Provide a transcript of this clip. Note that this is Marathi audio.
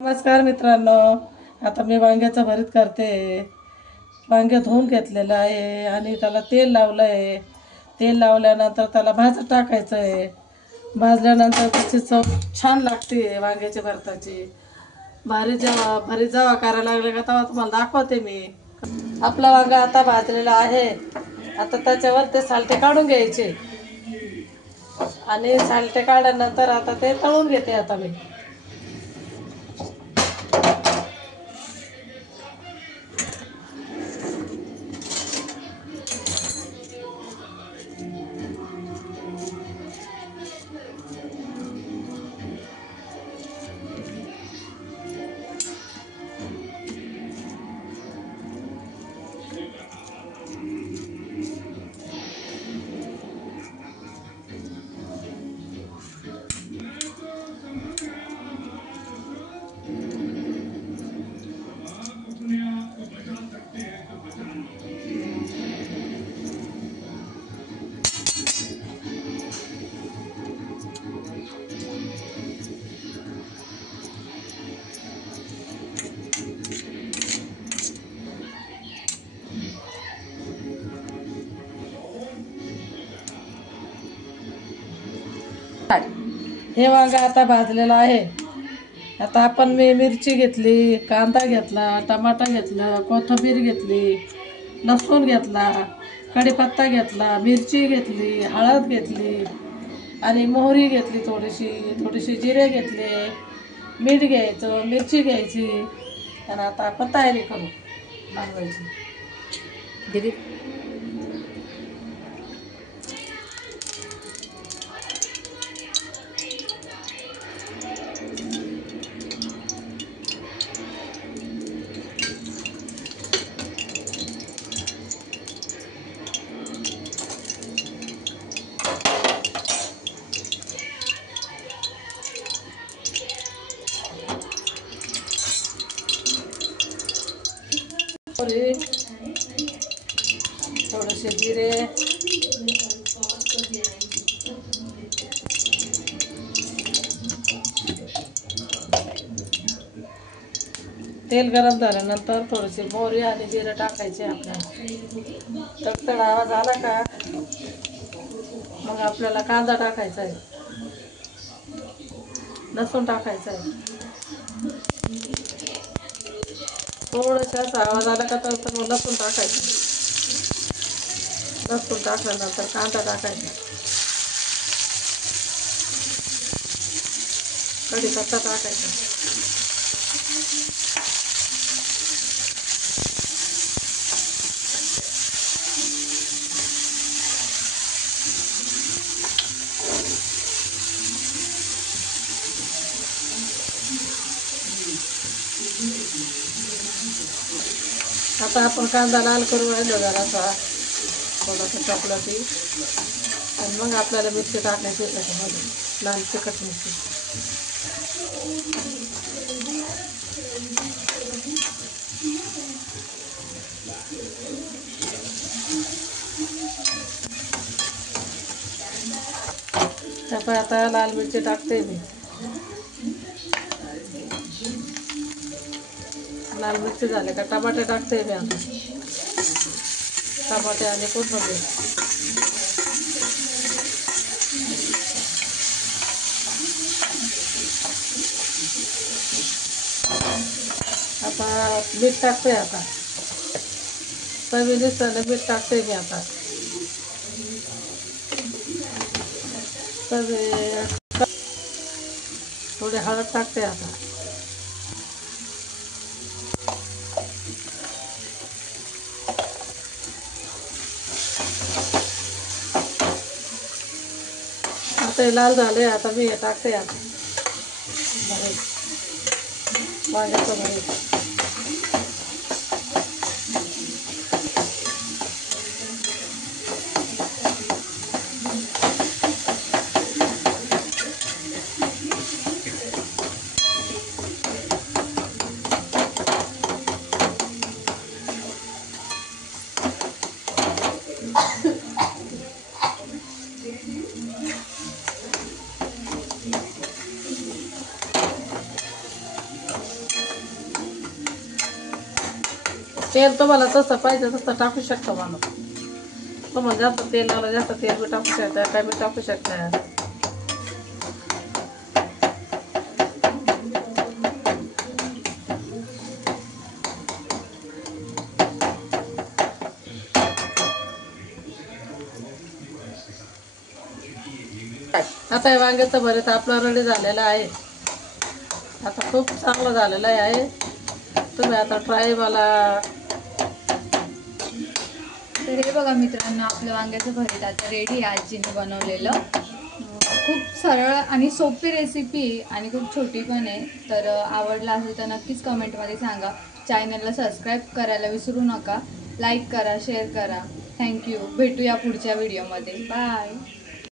नमस्कार मित्रांनो, आता मी वांग्याचं भरीत करते. वांगे धुवून घेतलेलं आहे आणि त्याला तेल लावलं आहे. तेल लावल्यानंतर त्याला भाजत टाकायचं आहे. भाजल्यानंतर त्याची चव छान लागते वांग्याची भरताची. भरीत जेव्हा करायला लागले का तेव्हा तुम्हाला दाखवते मी. आपला वांगा आता भाजलेला आहे. आता त्याच्यावर ते सालटे काढून घ्यायचे आणि सालटे काढल्यानंतर आता ते तळून घेते. आता मी हे वांगा आता भाजलेला आहे. आता आपण मिरची घेतली, कांदा घेतला, टमाटा घेतला, कोथिंबीर घेतली, लसूण घेतला, कढीपत्ता घेतला, मिरची घेतली, हळद घेतली आणि मोहरी घेतली, थोडीशी जिरे घेतले, मीठ घ्यायचं, मिरची घ्यायची आणि आता आपण तयारी करू बनवायची. दिदी थोडेसे जिरे, तेल गरम झाल्यानंतर थोडेसे मोहरी आणि जिरे टाकायचे. आपल्याला तडतड आवाज आला का मग आपल्याला कांदा टाकायचा आहे, लसूण टाकायचं आहे. थोडंसं असा आवाज आला का तर मग लसूण टाकायचं. लसूण टाकल्यानंतर कांदा टाकायचा, कढीपत्ता टाकायचा. आता आपण कांदा लाल करून राहिलो जरासा, थोडासा चॉकलेटी, आणि मग आपल्याला मिरची टाकायची त्याच्यामध्ये, लाल तिखट मिरची. त्यामुळे आता लाल मिरची टाकते मी. लाल मिरची झाले का टमाटे टाकते मी. आता टमाटे आणि कोथिंबीर. आता मीठ टाकते. आता चवीनुसार मीठ टाकते मी. आता थोडी हळद टाकते. आता आता लाल झाले. आता मी हे टाकते. आता वांग्याचं भरीत. तेल तुम्हाला जसं पाहिजे तसं टाकू शकता माणूस. तुम्हाला जास्त तेल लावलं जास्त तेल बी टाकू शकता, कमी टाकू शकता. आता हे वांग्याचं भरीत आपलं रेडी झालेलं आहे. आता खूप चांगलं झालेलं आहे. तुम्ही आता ट्राय मला. तर हे बघा मित्रांनो, आपलं वांग्याचं भरीत आता रेडी आहे आजीने बनवलेलं. खूप सरळ आणि सोपी रेसिपी आणि खूप छोटी पण आहे. तर आवडला असेल तर नक्कीच कमेंटमध्ये सांगा. चॅनलला सबस्क्राईब करायला विसरू नका. लाईक करा, शेअर करा. थँक्यू. भेटूया पुढच्या व्हिडिओमध्ये. बाय.